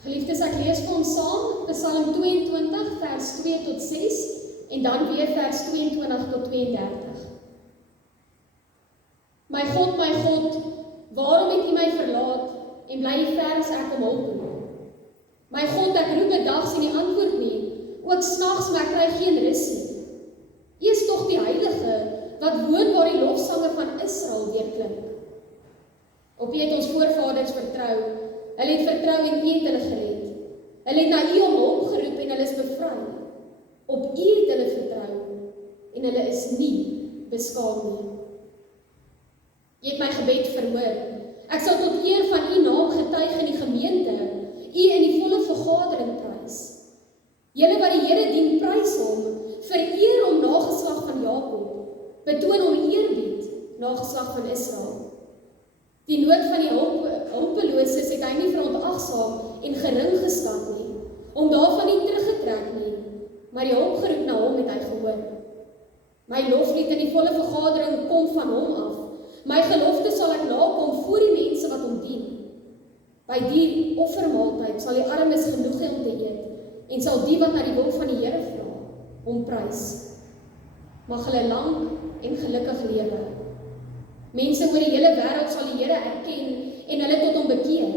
Geliefdes, ek lees vir ons saam Psalm 22 vers 2 tot 6 en dan weer vers 22 tot 32. My God, waarom het U my verlaat en bly U ver as ek om hulp roep? My God, ek roep bedags en U antwoord nie, ook snags, maar ek kry geen rus nie. U is tog die Heilige, wat woon waar die lofsange van Israel weerklink. Op U het ons voorvaders vertrou, hulle het vertrou en U het hulle gered. Hulle het na U om hulp geroep en hulle is bevry. Op U het hulle vertrou en hulle is nie beskaam nie. U het my gebed verhoor. Ek sal tot eer van U naam getuig in die gemeente, U in die volle vergadering prys. Julle wat die Here dien, prys hom, vereer hom nageslag van Jakob, betoon hom eerbied, nageslag van Israel. Die nood van die hulpeloses het hy nie verontagsaam en gering geskat nie, om daarvan nie teruggetrek nie, maar die hulpgeroep na hom het hy gehoor. My loflied in die volle vergadering kom van hom af. My gelofte sal ek nakom voor die mense wat hom dien. By die offermaaltyd sal die armes genoeg hê om te eet, en sal die wat na die wil van die Here vra, hom prys. Mag hulle lang en gelukkig lewe. Mense oor die hele wêreld sal die Here erken en hulle tot hom bekeer.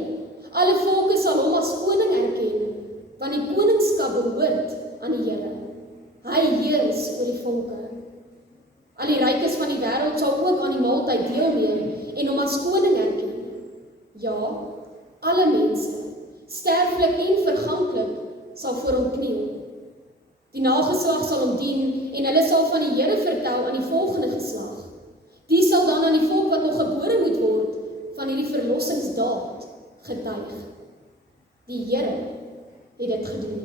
Alle volke sal hom as koning erken, want die koningskap behoort aan die Here. Hy heers oor die volke. Al die rykes van die wêreld sal ook aan die maaltyd deelneem en hom as koning erken. Ja, alle mense, sterflik en verganklik, sal voor hom kniel. Die nageslag sal hom dien en hulle sal van die Here vertel aan die volgende geslag. Die sal dan aan die volk wat nog gebore moet word, van hierdie verlossingsdaad getuig. Die Here het dit gedoen.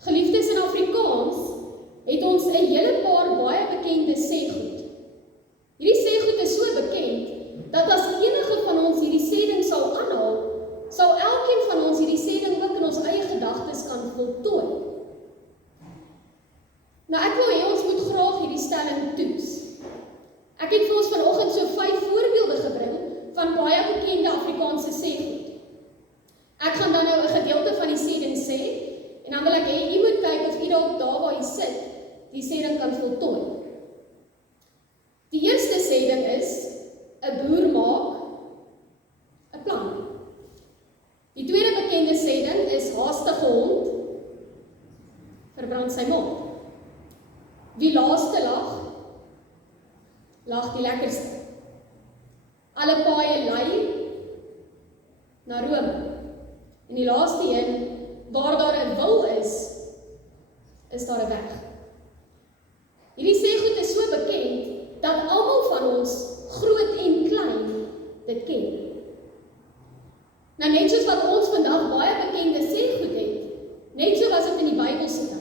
Geliefdes, in Afrikaans het ons 'n hele paar baie bekende sêgoed. Hierdie sêgoed is so bekend, dat as enige van ons hierdie sêding sal aanhaal, sal elkeen van ons hierdie sêding ook in ons eie gedagtes kan voltooi. Nou ek wil hê ons moet graag hierdie stelling toets. Ek het vir ons vanoggend so 5 voorbeelde gebring van baie bekende Afrikaanse sêgoed. Ek gaan dan nou 'n gedeelte van die sêding sê, en dan wil ek hê, jy moet kyk of jy dalk daar waar jy sit, die sêding kan voltooi. Die eerste sêding is, 'n boer maak 'n plan. Die tweede bekende sêding is, haastige hond verbrand sy mond. Wie laaste lag die lekkerste. Alle paaie lei na Rome. En die laaste een, waar daar 'n wil is daar 'n weg. Hierdie sêgoed is so bekend, dat almal van ons, groot en klein, dit ken. Nou net soos wat ons vandag baie bekende sêgoed het, net so was dit in die Bybelse tyd.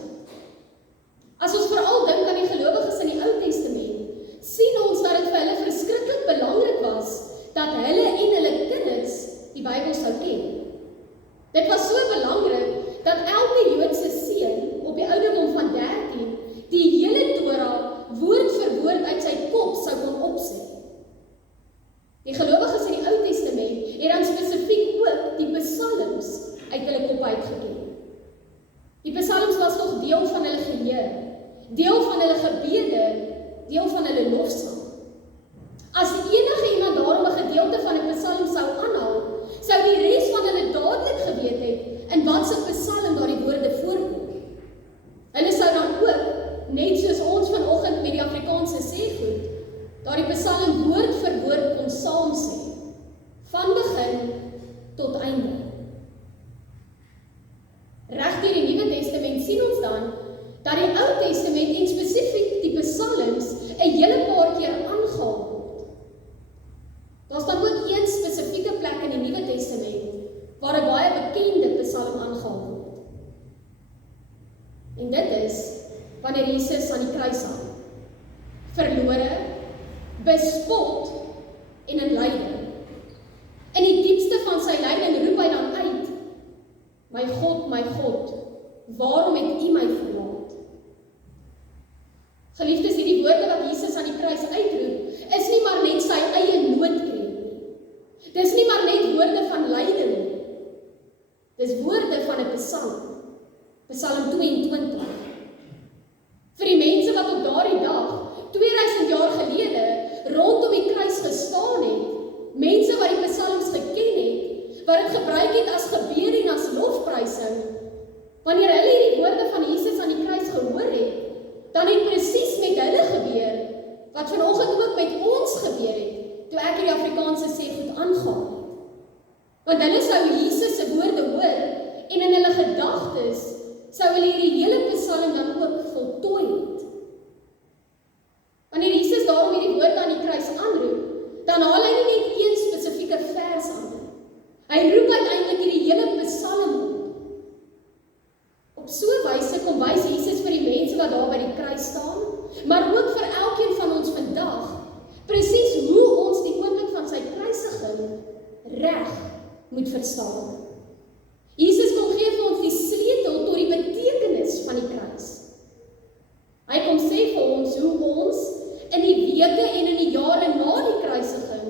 As ons veral dink aan die gelowiges in die Ou Testament, sien ons dat dit vir hulle verskriklik belangrik was, dat hulle en hulle kinders die Bybel sou ken. Dit was so belangrik, dat elke Joodse seun op die ouderdom van 13 die hele Torah woord vir woord uit sy kop sou kon opsê. Die gelowiges in die Ou Testament het dan spesifiek ook die psalms uit hulle kop uitgeken. Die psalms was nog deel van hulle geheue, deel van hulle gebede, deel van hulle lofsang. As enige iemand daarom 'n gedeelte van 'n psalm sou aanhaal, sou die res van hulle dadelik geweet het in watse psalm daardie woorde voorkom. Hulle sou dan ook, net soos ons vanoggend met die Afrikaanse sêgoed, daardie psalm woord vir woord kon saam sê, van begin tot einde. Reg deur die Nuwe Testament sien ons dan, dat die Ou Testament en spesifiek die psalms 'n hele paar keer aangehaal word. Daar's dan ook een spesifieke plek in die Nuwe Testament, waar 'n baie bekende psalm aangehaal word. En dit is, wanneer Jesus aan die kruis hang, verlore, bespot en in lyding. In die diepste van sy lyding roep hy dan uit, my God, waarom het U my verlaat? Geliefdes, hierdie woorde wat Jesus aan die kruis uitroep, is nie maar net gebeur het, toe ek hierdie Afrikaanse sê goed aangaan het. Want hulle sou Jesus se woorde hoor, en in hulle gedagtes sou hulle hierdie hele Psalm dan ook voltooi het. Wanneer Jesus daarom hierdie woorde aan die kruis aanroep, dan haal hy nie net een spesifieke vers aan nie. Hy roep uiteindelik hierdie hele Psalm op. Op so 'n wyse kom wys Jesus vir die mense wat daar by die kruis staan, maar ook vir elkeen van ons vandag, presies hoe ons die oomblik van sy kruisiging reg moet verstaan. Jesus kom gee vir ons die sleutel tot die betekenis van die kruis. Hy kom sê vir ons hoe ons in die weke en in die jare na die kruisiging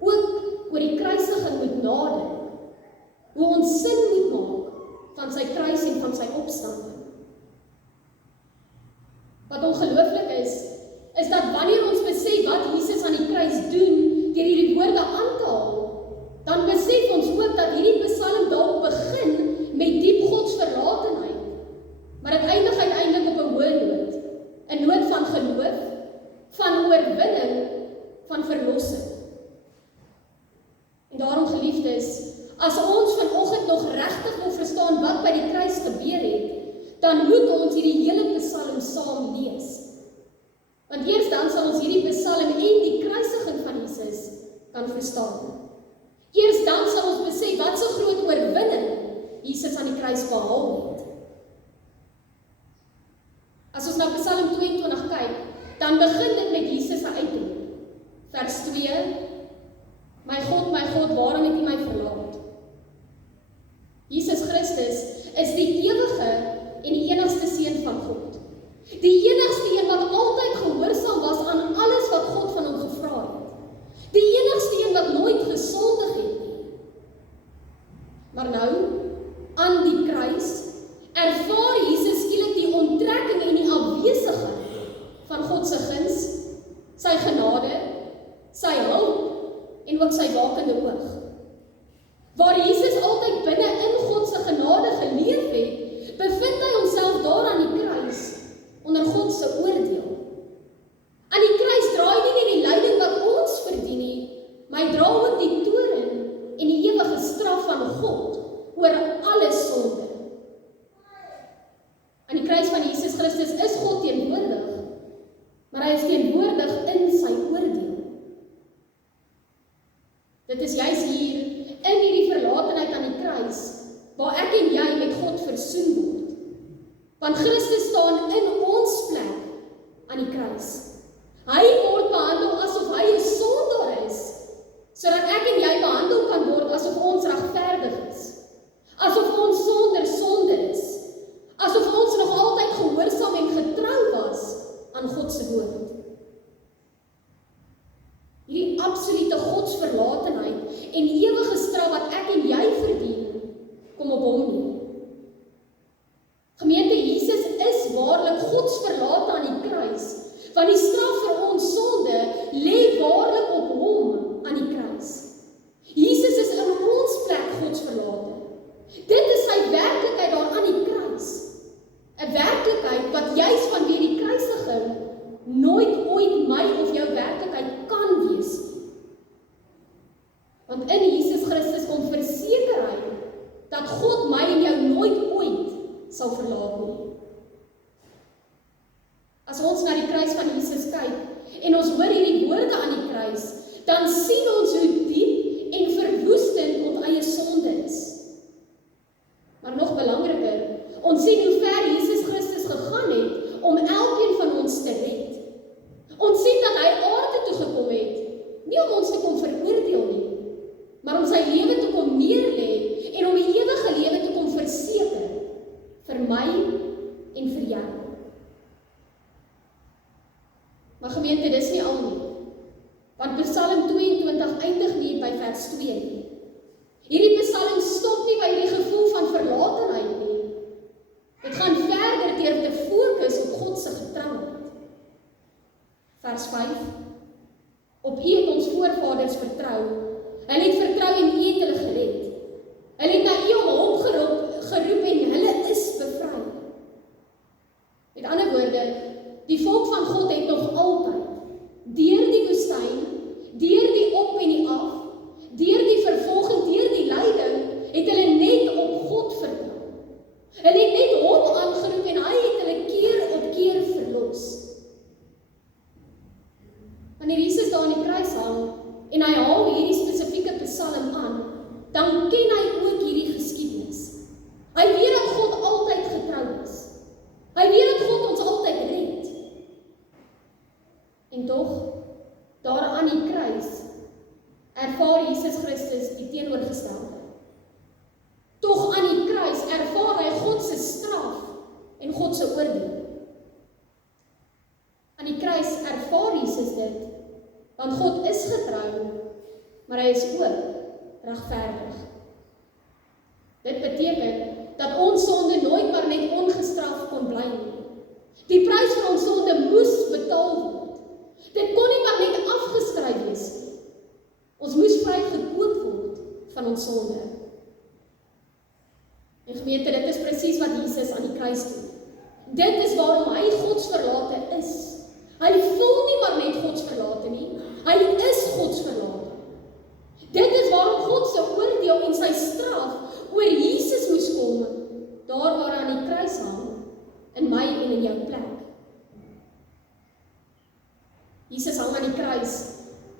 ook oor die kruisiging moet nadink. Hoe ons sin moet maak van sy kruis en van sy opstanding. Wat ongelooflik is dat wanneer ons besef wat Jesus aan die kruis doen, deur hierdie woorde aan te haal, dan besef ons ook dat hierdie Psalm dalk begin met diep godsverlatenheid, maar dit eindig uiteindelik op 'n hoë noot, 'n noot van geloof, van oorwinning, van verlossing. En daarom, geliefdes, as ons vanoggend nog regtig wil verstaan wat by die kruis gebeur het, dan moet ons hierdie hele Psalm saam lees. Want eers dan sal ons hierdie Psalm en die kruisiging van Jesus kan verstaan. Eers dan sal ons besef wat so groot oorwinning Jesus aan die kruis behaal het. As ons na Psalm 22 kyk, dan begin dit met Jesus se uitroep. Vers 2: My God, waarom het U my verlaat? Jesus Christus is die ewige en die enigste seun van God. Die enigste een wat altyd gehoorsaam was aan alles wat God van hom gevra het. Die enigste een wat nooit gesondig het nie. Maar nou, aan die kruis, ervaar Jesus skielik die onttrekking en die afwesigheid van God se guns, sy genade, sy hulp en ook sy wakende oog. Waar Jesus altyd binne in God se genade geleef het, bevind hy homself daar aan die kruis, onder God se oordeel. Aan die kruis dra hy nie net die lyding wat ons verdien nie, maar hy dra ook die toorn en die ewige straf van God oor alle sonde. Aan die kruis van Jesus Christus is God teenwoordig, maar hy is teenwoordig in sy oordeel. Dit is juis hier, in hierdie verlatenheid aan die kruis, waar ek en jy met God versoen word. Want Christus staan in ons plek aan die kruis. Hy word behandel asof hy 'n sondaar is, sodat ek en jy behandel kan word asof ons regverdig is, asof ons sonder sonde is, asof ons nog altyd gehoorsaam en getrou was aan God se woord. Hierdie absolute godsverlatenheid en ewige straf wat ek en jy verdien, kom op hom nie. Gemeente, Jesus is waarlik godsverlate aan die kruis, want die straf vir ons sonde lê waarlik op hom aan die kruis. Jesus is in ons plek godsverlate. Dit is sy werklikheid daar aan die kruis. 'n werklikheid wat juis vanweë die kruisiging nooit ooit my of jou werklikheid kan wees. Want in Jesus Christus kom verseker hy dat God my en jou nooit ooit sal verlaat nie. As ons na die kruis van Jesus kyk en ons hoor hierdie woorde aan die kruis, dan sien ons hoe diep en verwoestend ons eie sonde is. Maar nog belangriker, ons sien hoe ver Jesus Christus gegaan het om elkeen van ons te red. Ons sien dat hy aarde toe gekom het, nie om ons te kom veroordeel nie, maar om sy lewe te kom neerlê en om die ewige lewe te kom verseker vir my en vir jou. Maar gemeente, dis nie al nie, want Psalm 22 eindig nie by vers 2 nie. Hierdie Psalm stop nie by die gevoel van verlatenheid nie. Dit gaan verder deur te fokus op God se getrouheid. Vers 5: Op U het ons voorvaders vertrou. Hulle het vertrou en U het hulle gered. Hulle het na U om hulp geroep en hulle is bevry. Met ander woorde, die volk van God het nog altyd deur die woestyn kruis hang en hy haal hierdie spesifieke psalm aan, dan ken hy ook hierdie geskiedenis. Hy weet dat God altyd getrou is. Hy weet dat God ons altyd red. En tog, daar aan die kruis, ervaar Jesus Christus die teenoorgestelde. Tog aan die kruis ervaar hy God se straf en God se oordeel. Aan die kruis ervaar Jesus dit, want God is getrou, maar hy is ook regverdig. Dit beteken dat ons sonde nooit maar net ongestraf kon bly nie. Die prys vir ons sonde moes betaal word. Dit kon nie maar net afgeskryf wees nie. Ons moes vrygekoop word van ons sonde. En gemeente, dit is presies wat Jesus aan die kruis doen. Dit is waarom hy godsverlate is. Hy voel nie maar net godsverlate nie, hy is godsverlate. Dit is waarom God se oordeel en sy straf oor Jesus moes kom, daar waar hy aan die kruis hang, in my en in jou plek. Jesus hang aan die kruis,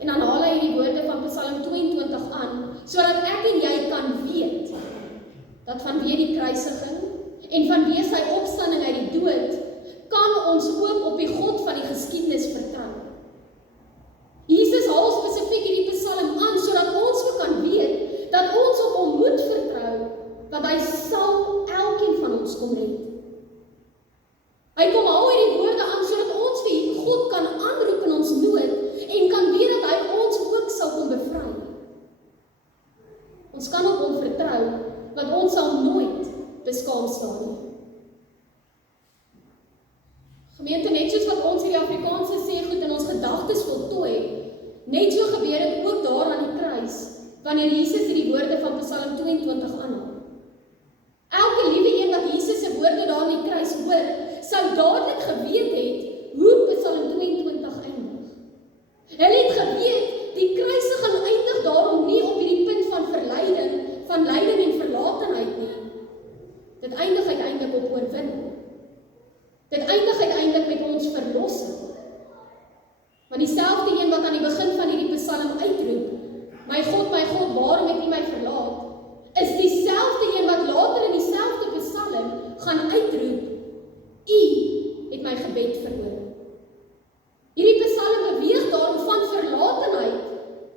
en dan haal hy die woorde van Psalm 22 aan, sodat ek en jy kan weet, dat vanweë die kruisiging, en vanweë sy opstanding uit die dood, kan ons ook op die God van die geskiedenis vertrou. Jesus haal spesifiek hierdie Psalm aan, sodat ons ook kan weet, dat ons op hom moet vertrou, want hy sal elkeen van ons kom red. Hy kom al hierdie woorde aan, sodat ons vir God kan aanroep in ons nood, en kan weet dat hy ons ook sal kom bevry. Ons kan op hom vertrou, want ons sal nooit beskaam staan nie. Gemeente, net soos wat ons hierdie Afrikaanse sê goed in ons gedagtes voltooi, net so gebeur dit ook daar aan die kruis, wanneer Jesus hierdie woorde van Psalm 22 aanhaal. Elke liewe een wat Jesus se woorde daar aan die kruis hoor, sou dadelik geweet het hoe Psalm 22 eindig. Hulle het geweet, die kruisiging eindig daarom nie op hierdie punt van verleiding, van lyding en verlatenheid nie. Dit eindig uiteindelik op oorwinning. Dit eindig uiteindelik met ons verlossing. Want dieselfde een wat aan die begin van hierdie Psalm uitroep, my God, waarom het U my verlaat? Is dieselfde een wat later in dieselfde Psalm gaan uitroep, U het my gebed verhoor. Hierdie Psalm beweeg daarom van verlatenheid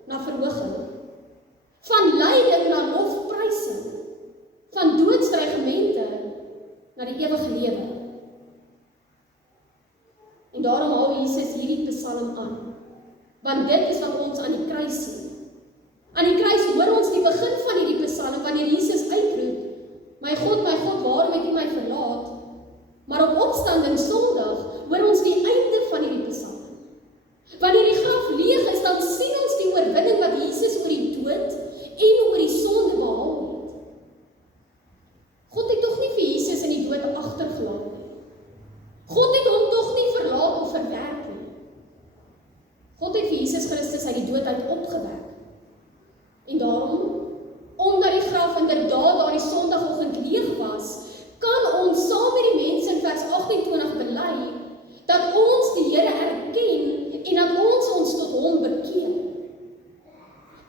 na verhoging, van lyding na lofprysing, van doodsdreigemente na die ewige lewe. En daarom haal Jesus hierdie Psalm aan, want dit is wat ons aan die kruis sien. Aan die kruis hoor ons die begin van hierdie Psalm, wanneer Jesus uitroep, my God, waarom het U my verlaat? Maar op opstanding Sondag hoor ons die einde van hierdie Psalm. Wanneer die graf leeg is, dan sien ons die oorwinning wat Jesus oor die dood en oor die sonde behaal het. God het tog nie vir Jesus in die dood agtergelaat nie. God het hom tog nie verlaat of verwerp nie. God het vir Jesus Christus uit die dood uit opgewek. En daarom, omdat die graf inderdaad daardie Sondagoggend leeg was, kan ons saam met die mense in vers 28 bely, dat ons die Here erken en dat ons tot hom bekeer.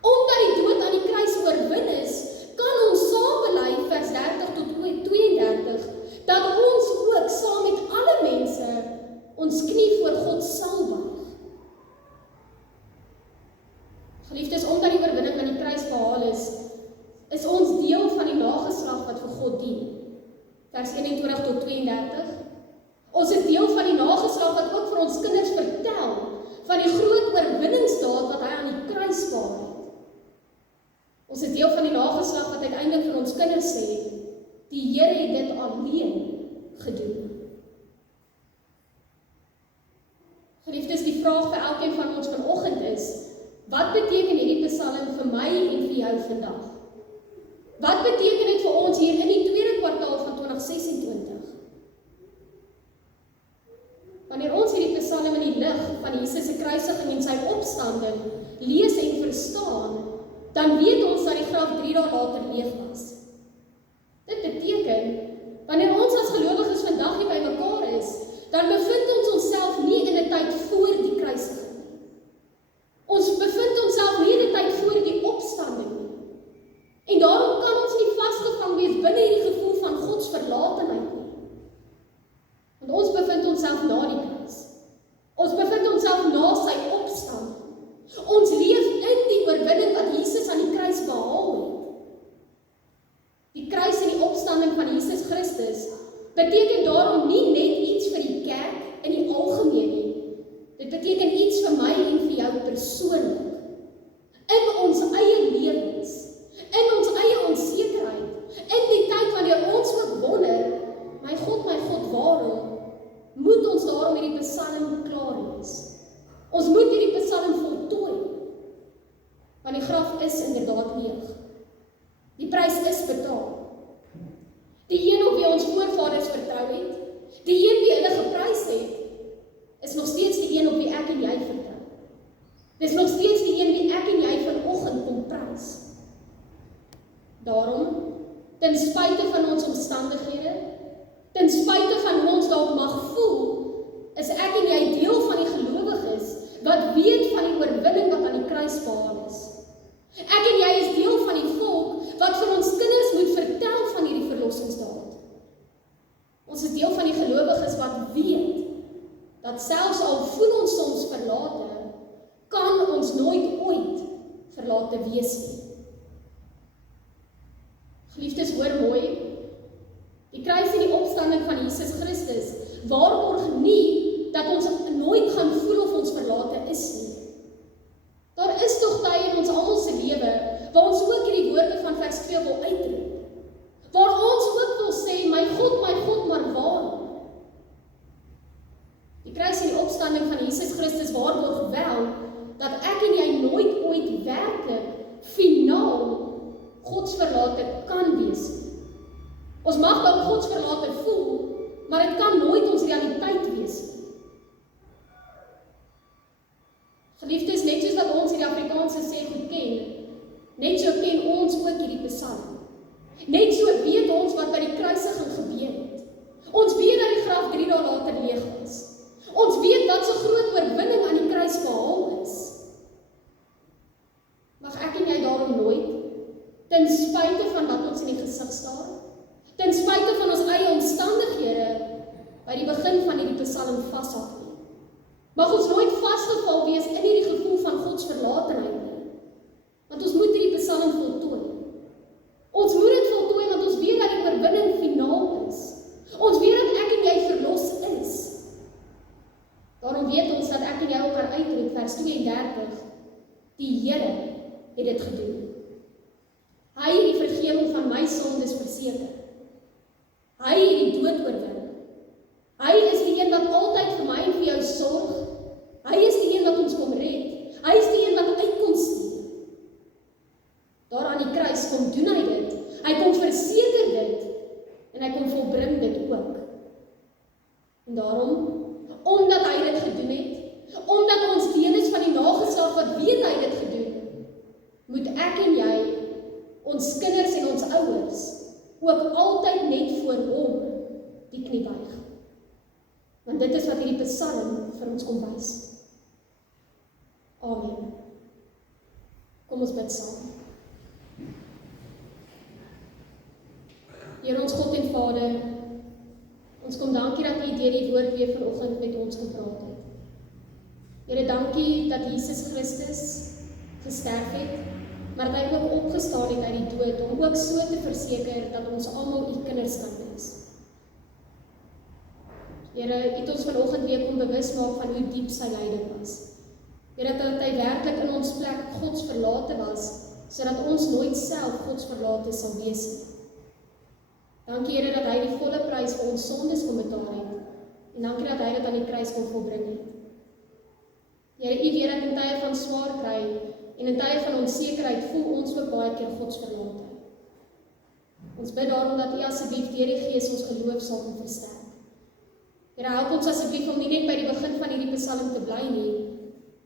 Omdat die dood aan die kruis oorwin is, kan ons saam bely, vers 30 tot 32, dat ons ook saam met alle mense ons knie voor God sal buig. Geliefdes, omdat die oorwinning aan die kruis behaal is ons deel van die nageslag wat vir God dien. Vers 21 tot 32. Ons is deel van die nageslag wat ook vir ons kinders vertel van die groot oorwinningsdaad wat hy aan die kruis behaal het. Ons is deel van die nageslag wat uiteindelik vir ons kinders sê, die Here het dit alleen gedoen. Geliefdes, die vraag vir elkeen van ons vanoggend is, wat beteken hierdie Psalm vir my en vir jou vandag? Wat beteken dit vir ons hier in die tweede kwartaal van 2026? Wanneer ons hierdie Psalm in die lig van Jesus se kruisiging en sy opstanding lees en verstaan, dan weet ons dat die graf 3 dae later leeg was. Dit beteken, wanneer ons as gelowiges vandag hier by mekaar is, dan bevind ons onsself nie in 'n tyd voor die kruisiging. Ons bevind onsself nie die tyd voor die opstanding nie. En daarom kan ons nie vasgevang wees binne hierdie gevoel van Gods verlatenheid nie. Want ons bevind onsself na die kruis. Ons bevind onsself na sy opstanding. Ons leef in die oorwinning wat Jesus aan die kruis behaal het. Die kruis en die opstanding van Jesus Christus beteken daarom nie net iets vir die kerk in die algemeen nie. Dit beteken iets vir my en vir jou persoonlik. In ons eie lewens, in ons eie onsekerheid, in die tyd wanneer ons ook wonder, my God, waarom moet ons daarom hierdie psalm klaar wees? Ons moet hierdie psalm voltooi, want die graf is inderdaad leeg. Die prys is betaal. Die een op wie ons voorvaders vertrou het, die een wie hulle geprys het, is nog steeds die een op wie ek en jy vertrou. Dis nog steeds die een wie ek en jy vanoggend kom prys. Daarom, ten spyte van ons omstandighede, ten spyte van hoe ons dalk mag voel, is ek en jy deel van die gelowiges wat weet van die oorwinning wat aan die kruis behaal is. Ek en jy is deel van die volk wat vir ons kinders moet vertel van hierdie verlossingsdaad. Ons is deel van die gelowiges wat weet dat selfs al voel ons soms verlate, kan ons nooit ooit verlate wees nie. Geliefdes, hoor mooi, die kruis en die opstanding van Jesus Christus waarborg nie dat ons nooit gaan voel of ons verlate is nie. Daar is tog tye in ons almal se lewe waar ons ook hierdie woorde van vers 2 wil uitroep. Waar ons ook wil sê, my God, maar waarom? Die kruis en die opstanding van Jesus Christus waarborg wel dat ek en jy nooit ooit werklik finaal godsverlate kan wees. Ons mag dalk godsverlate voel, maar dit kan nooit ons realiteit wees. Geliefdes, net soos wat ons hierdie Afrikaanse sê goed ken, net so ken ons ook hierdie psalm. Net so weet ons wat by die kruisiging gebeur het. Ons weet dat die graf 3 dae later leeg was. Ons weet wat so groot oorwinning aan die kruis behaal is. Mag ek en jy daarom nooit, ten spyte van wat ons in die gesig staar, ten spyte van ons eie omstandighede, by die begin van hierdie psalm vashou nie. Mag ons nooit vasgeval wees in hierdie gevoel van Gods verlatenheid nie. Want ons moet hierdie psalm voltooi. Ons moet dit voltooi want ons weet dat die oorwinning finaal is. Ons weet dat ek en jy verlos is. Daarom weet ons dat ek en jy ook kan uitroep, vers 32, die Here het dit gedoen. Hy het die vergewing van my sondes verseker. Hy het die dood oorwin. Hy is die een wat altyd vir my en vir jou sorg. Hy is die een wat ons kom red. Hy is die een wat uitkom stuur. Daar aan die kruis kom doen hy dit. Hy kom verseker dit. En hy kom volbring dit ook. En daarom, omdat hy dit gedoen het, omdat ons deel is van die nageslag wat weet hy dit gedoen, moet ek en jy, ons kinders en ons ouers, ook altyd net voor hom die knie buig. Want dit is wat hierdie psalm vir ons kom wys. Amen. Kom ons bid saam. Here ons God en Vader, ons kom dankie dat U deur die woord weer vanoggend met ons gepraat het. Here, dankie dat Jesus Christus gesterf het, maar dat hy ook opgestaan het uit die dood, om ook so te verseker dat ons almal U kinders kan wees. Here, het ons vanoggend weer kom bewus maak van hoe diep sy lyding was. Here, dat hy werklik in ons plek Gods verlate was, sodat ons nooit self Gods verlate sal wees nie. Dankie Here dat hy die volle prys vir ons sondes kom betaal het, en dankie dat hy dit aan die kruis kon volbring het. Here, U weet dat in tye van swaar kry, en in tye van onsekerheid voel ons ook baie keer Gods verlate. Ons bid daarom dat U asseblief deur die Gees ons geloof sal kom versterk. Here, help ons asseblief om nie net by die begin van hierdie psalm te bly nie,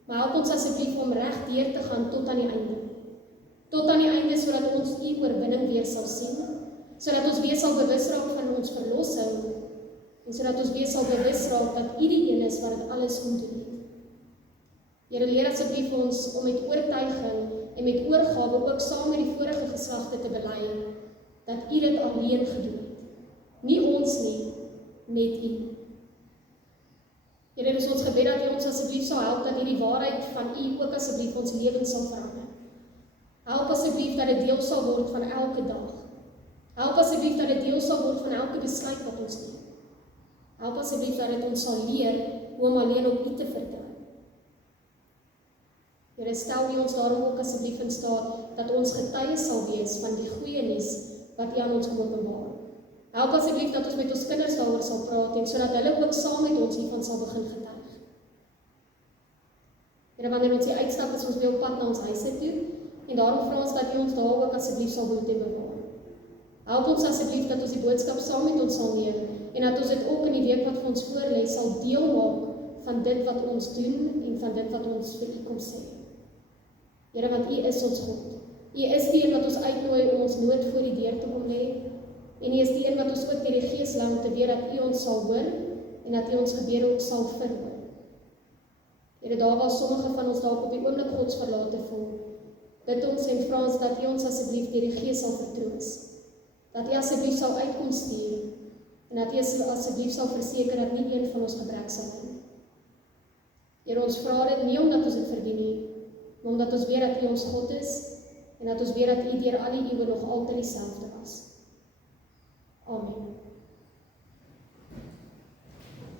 maar help ons asseblief om reg deur te gaan tot aan die einde. Tot aan die einde, sodat ons U oorwinning weer sal sien, sodat ons weer sal bewus raak van ons verlossing, en sodat ons weer sal bewus raak dat U die een is wat dit alles kom doen het. Here, leer asseblief ons om met oortuiging en met oorgawe ook saam met die vorige geslagte te bely, dat U dit alleen gedoen het. Nie ons nie, net U. Here, dis ons gebed dat U ons asseblief sal help dat hierdie waarheid van U ook asseblief ons lewens sal verander. Help asseblief dat dit deel sal word van elke dag. Help asseblief dat dit deel sal word van elke besluit wat ons neem. Help asseblief dat dit ons sal leer hoe om alleen op U te vertrou. Here, stel U ons daarom ook asseblief in staat dat ons getuies sal wees van die goeie nuus wat U aan ons kom openbaar. Help asseblief dat ons met ons kinders daaroor sal praat en sodat hulle ook saam met ons hiervan sal begin getuig. Here, wanneer ons hier uitstap, is ons weer op pad na ons huise toe en daarom vra ons dat U ons daar ook asseblief sal behoed en bewaar. Help ons asseblief dat ons die boodskap saam met ons sal neem en dat ons dit ook in die week wat vir ons voorlê sal deel maak van dit wat ons doen en van dit wat ons vir U kom sê. Here, want U is ons God. U is die een wat ons uitnooi om ons nood voor die deur te kom lê. En U is die een wat ons ook deur die Gees lei om te weet dat U ons sal hoor en dat U ons gebede ook sal verhoor. Here, daar waar sommige van ons dalk op die oomblik godsverlate voel, bid ons en vra ons dat U ons asseblief deur die Gees sal vertroos. Dat U asseblief sal uitkom stuur en dat U asseblief sal verseker dat nie een van ons gebrek sal hê. Here, ons vra dit nie omdat ons dit verdien nie, maar omdat ons weet dat U ons God is en dat ons weet dat U deur al die eeue nog altyd dieselfde was. Amen.